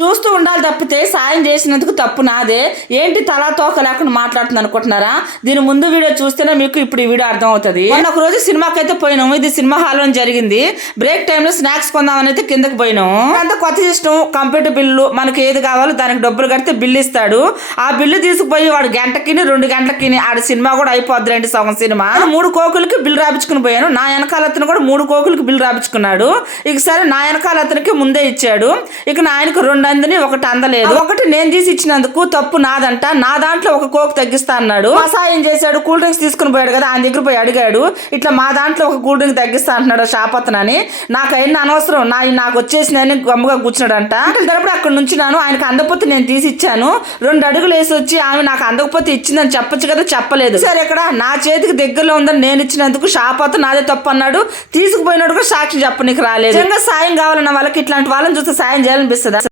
చూస్తూ ఉండాలి తప్పితే సాయం చేసినందుకు తప్పు నాదే. ఏంటి తలా తోక లేకుండా మాట్లాడుతుంది అనుకుంటున్నారా? దీని ముందు వీడియో చూస్తేనే మీకు ఇప్పుడు ఈ వీడియో అర్థం అవుతుంది మొన్న ఒక రోజు సినిమాకి అయితే పోయినాము. ఇది సినిమా హాల్లో జరిగింది. బ్రేక్ టైంలో స్నాక్స్ కొందామని అయితే కిందకి పోయినాము. అంత కొత్త సిస్టమ్ కంప్యూటర్ బిల్లు మనకి ఏది కావాలో దానికి డబ్బులు కడితే బిల్లు ఇస్తాడు. ఆ బిల్లు తీసుకుపోయి వాడు గంటకి రెండు గంటలకి ఆడ సినిమా కూడా అయిపోద్ది రండి సగం సినిమా. మూడు కోకులకి బిల్లు రాపించుకుని పోయాను. నా వెనకాల అతను కూడా మూడు కోకులకి బిల్లు రాపించుకున్నాడు. ఇక సరే నా వెనకాల అతనికి ముందే ఇచ్చాడు. ఇక నా ఆయనకు రెండు అందని ఒకటి అందలేదు. ఒకటి నేను తీసి ఇచ్చినందుకు తప్పు నాదంట. నా దాంట్లో ఒక కోక్ తగ్గిస్తా అన్నాడు. మా సాయం చేశాడు కూల్ డ్రింక్స్ తీసుకుని పోయాడు కదా ఆయన దగ్గర పోయి అడిగాడు. ఇట్లా మా దాంట్లో ఒక కూల్ డ్రింక్ తగ్గిస్తా అంటున్నాడు షాప్ అతనని నాకు అయిన అనవసరం. నా నాకు వచ్చేసిందని గమ్ముగా కూర్చున్నాడంట. తరపుడు అక్కడ నుంచి నాను ఆయనకు అందకపోతే నేను తీసి ఇచ్చాను. రెండు అడుగులు వేసి వచ్చి ఆమె నాకు అందకపోతే ఇచ్చిందని చెప్పొచ్చు కదా చెప్పలేదు. సరే ఇక్కడ నా చేతికి దగ్గరలో ఉందని నేను ఇచ్చినందుకు షాప్ అతను నాదే తప్పు అన్నాడు. తీసుకుపోయినాడు కూడా సాక్షి చెప్పనీకి రాలేదు. నిజంగా సాయం కావాలన్న వాళ్ళకి ఇట్లాంటి వాళ్ళని చూస్తే సాయం చేయాలనిపిస్తుంది?